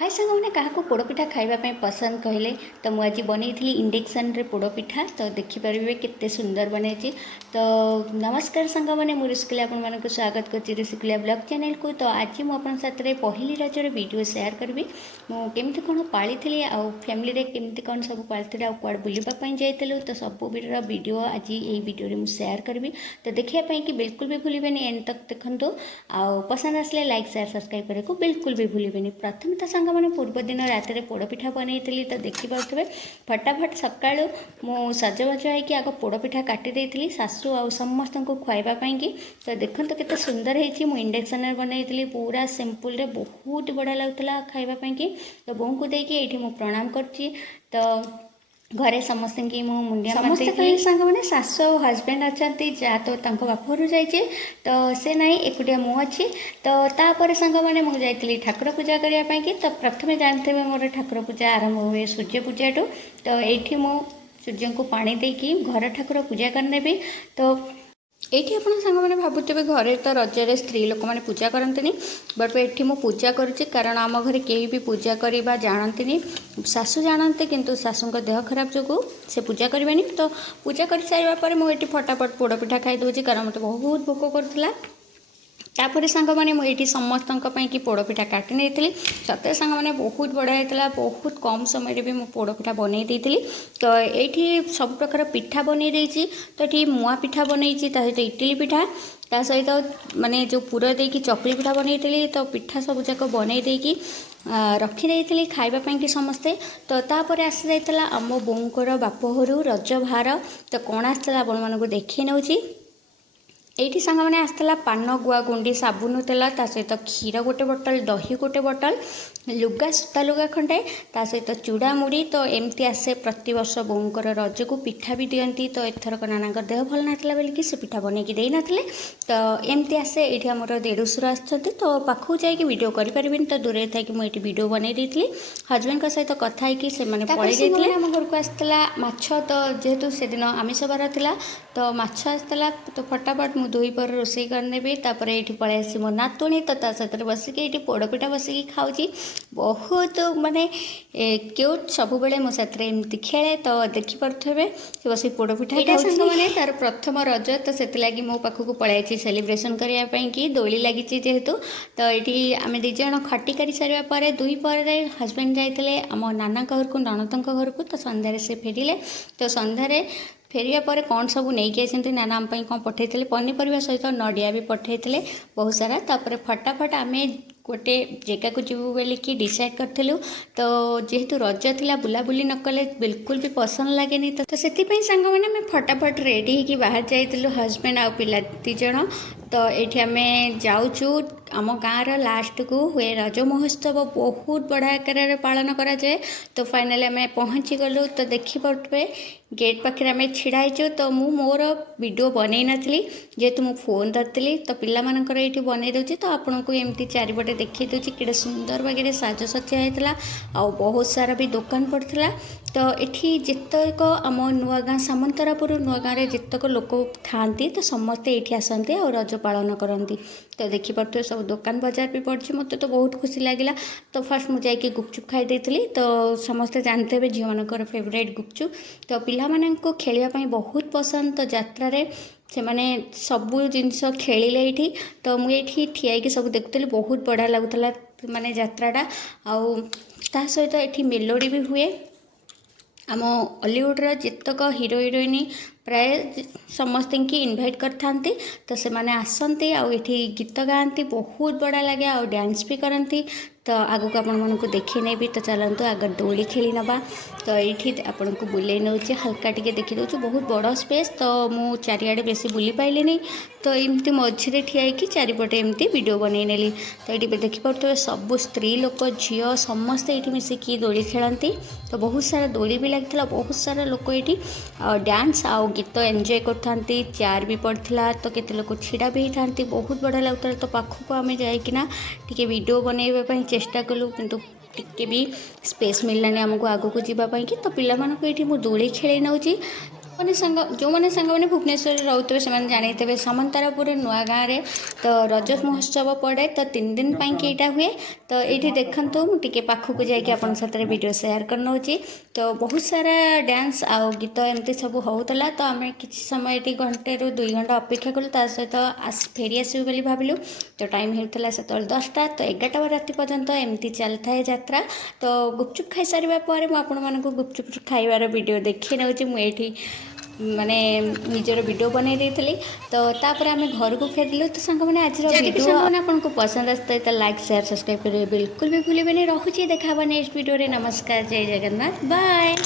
हाय सांग मैंने क्या पोड़पिठा खावाई पसंद कहले तो मुझे बनई इंडक्शन रे पोड़पिठा तो देखिपारे केते सुंदर बने तो नमस्कार सांग मैंने मुझे ऋषिकला आपको स्वागत कर ऋषिकला ब्लॉग चैनल को। तो आज मुझे पहली रजर वीडियो सेयार करी मुझे कौन पाली थी आउ फैमिली केमती कौन सब पाली आ कुआड़ बुलापाई जाइलु तो सब वीडियो आज यही वीडियो मुझे सेयार करी। तो देखापी कि बिल्कुल भी भूलें एंड तक देखो आउ पसंद आसले लाइक शेयर सब्सक्राइब करने को बिल्कुल भी भूलें। प्रथम तो सांग मैंने पूर्व दिन रात पोड़पिठा बनई तो देखिपे फटाफट सका मु सजबाज होगी आग पोड़पिठा काटी सासू आ समस्त को खुआवाई। तो देखो केते सुंदर है इंडक्शन बनई पूरा सिंपल बहुत बढ़िया लगुला खावाई। तो बोह को देकी ये प्रणाम करची। तो घरे समस्त की मुंडिया समस्त सांग मैंने सासु और हजबैंड अच्छा जा तो बाप घर जाइए तो से ना एकुटिया मु अच्छी। तो तापर सांग मैंने मुझे जाइली ठाकुर पूजा करने। तो प्रथम जानते हैं मोर ठाकुर पूजा आरंभ हुए सूर्य पूजा टू। तो ये मु सूर्य को पानी देकी घर ठाकुर पूजा करने। तो ये आप सांग मैंने भावुवे घरे तो रजरे स्त्री लोक मैंने पूजा करते बट ये मु पूजा करुच्ची कारण आम घर कहीं भी पूजा करवा जानती सासू जानते किंतु सासू देह खराब जो से पूजा करें। तो पूजा कर सारापर मुझे फटाफट पोड़पिठा खाई दूसरी कारण मत बहुत भोक करूला। तापर सांग मैंने मुझे समस्त कि पोड़पिठा काटी नहीं सतरे सांग मैंने बहुत बढ़िया होता बहुत कम समय भी मुझे पोड़पिठा बनई देती। तो ये सब प्रकार पिठा बनई देती। तो ये मुआ पिठा बनई सहित इडली पिठा ता सहित माने जो पूरा देकी चकली पिठा बनई तो पिठा सब जाक बनई देकी रखी खावाई कि समस्ते। तो तापर आसी जाइला आम बोऊर बापघर रज भार तो कौन आसला आपण मानक देखी नौ। ये सांग मैंने आसला पान गुआ गुंडी साबुन तेल ता सहित क्षीर गोटे बोतल दही गोटे बोतल लुगा सूता लुगा खंडे ता सहित चूड़ा मुड़ी। तो एमती आसे प्रति वर्ष बोऊर रज को पिठा भी दिंती। तो एथरक नाना देह भल ना बोलिकी से पिठा बनईकी दे नथिले। तो एमती आसे ये आमर देढ़शुर आसछंती तो पाखु जाइए वीडियो करें तो दूर थी मुझे वीडियो बनई देती हजबैंड सहित कथा से पलि जाते आम घर को आसला माछ। तो जेहेतु से दिन आमिष बार था तो माछ आसला तो फटाफट मुझे दुई पर रोषे करनेबी। तापर ये पलि आसी मो नातुणी तो सहित बसिक ये पोड़पिठा बसिक खाऊँ बहुत माने क्यूट सब बेले मो साथ एमती खेले। तो देखिपे से बस पोड़पिठा मैंने तार प्रथम रज तो से लगी मो पाखक पलि सेलिब्रेशन करने दोली लगी जेहेतु। तो ये आम दिज खटी कर सारापर दुई पर हजबैंड जाते आम नाना घर को ननद घर को। तो सन्धार से फेरिले तो सन्धार फेरिया पर कौन सब नहीं आसती नाना आम कौन पठे पनीपरिया सहित नड़िया भी पठे बहुत सारा। तापर फटाफट आम गोटे जगह को जीवु बोलिकी डिसाइड करूँ। तो जेहेतु रज था बुलाबुली न कले बिल्कुल भी पसंद लगे। तो से सांग मैंने फटाफट रेडी होगी बाहर जाइलु हजबैंड आ पिला दिज। तो ये आम जाऊँ आम गाँव लास्ट को हुए रज महोत्सव बहुत बड़ा आकार पालन कराए। तो फाइनाली आम पहुँची गलु तो देखिपे गेट पाखे आम ढाई। तो मु मोर वीडियो बनई नी जेहेतु मु फोन धरती तो पिला मानकर ये बनई दूसरी। तो आपन को एमती चारिपटे देखी दूसरी कि सुंदर बागे साजसज्जा होता आ बहुत सारा भी दुकान पड़ता। तो ये जितक आम नुआ गाँ सामंतरापुर नुआ गाँव जितक लोक था तो समस्ते ये आसती और रज पालन करती। तो देखिपे सब दुकान बजार भी पड़ी मत तो बहुत खुशी लगे। तो फर्स्ट मुझे गुपचुप खाई देती। तो समस्ते जानते हैं झील मान फेवरेट गुपचुप। तो पिला को खेलवाई बहुत पसंद। तो यात्रा से माने सबू जिनस खेलिले ये। तो मुझे ठिया सब देखुली बहुत बढ़िया लगुला माने यात्राटा आ सहित ये मेलोडी भी हुए। आम हॉलीवुड्र जितक हिरो हिरोइन प्राय समस्त की इनभाइट करते तो से माने आसती आठी गीत गाती बहुत बढ़िया लगे आ डांस भी करती। तो आगक आपण को देखी नेबी। तो चलतु आग दोली खेली नवा। तो ये आपन को बुले नौ हल्का टे देखी दूँ बहुत बड़ स्पेस। तो मु चारिआडे बेसी बुली पाइलिनी तो एमती मझे ठिया चारिपटे एमती वीडियो बनई नेली। तो ये देखिपे सब स्त्री लोक झील समस्ते ये मिसिकी दोली खेलती। तो बहुत सारा दोली भी लगी बहुत सारा लोक ये डांस आ गीत एंजॉय करते चेयर भी पड़ता। तो केते लोक छिड़ा भी होता बहुत बढ़िया लगता। तो पाखक आम जाइकिना टिके वीडियो बनवाई चेष्टा कलु किंतु टिके भी स्पेस मिललानी आमको आगक जावाई। तो पिला ये मुझे दोली खेल नौ जो मैंने सांग मैंने भुवनेश्वर रोथे से जानी सामंतारापुर नुआ गाँव में तो रज महोत्सव पड़े तो 3 दिन पाईटा हुए तो ये देखूँ मुझे पाखक जाकि साथ वीडियो शेयर करना तो बहुत सारा डांस आउ गीत एमती सब होता तो आम कि समय ये घंटे रू 2 घंटा अपेक्षा कलु सहित फेरी आसबू बोली भाविलु तो टाइम होता से 10टा तो 11टा राति पर्यंत एमती चली था यात्रा तो गुपचुप खाई सारा पर मुझे गुपचुप खाइबार वीडियो देखी नौची मुझे माने निजर वीडियो बन देती तो तापर आम घर को फेरलु तो सांग मैंने आज वीडियो आपको पसंद आसता है तो लाइक शेयर सब्सक्राइब करेंगे बिल्कुल भी भूलें। रोचे देखा नेक्स्ट वीडियो रे। नमस्कार, जय जगन्नाथ, बाय।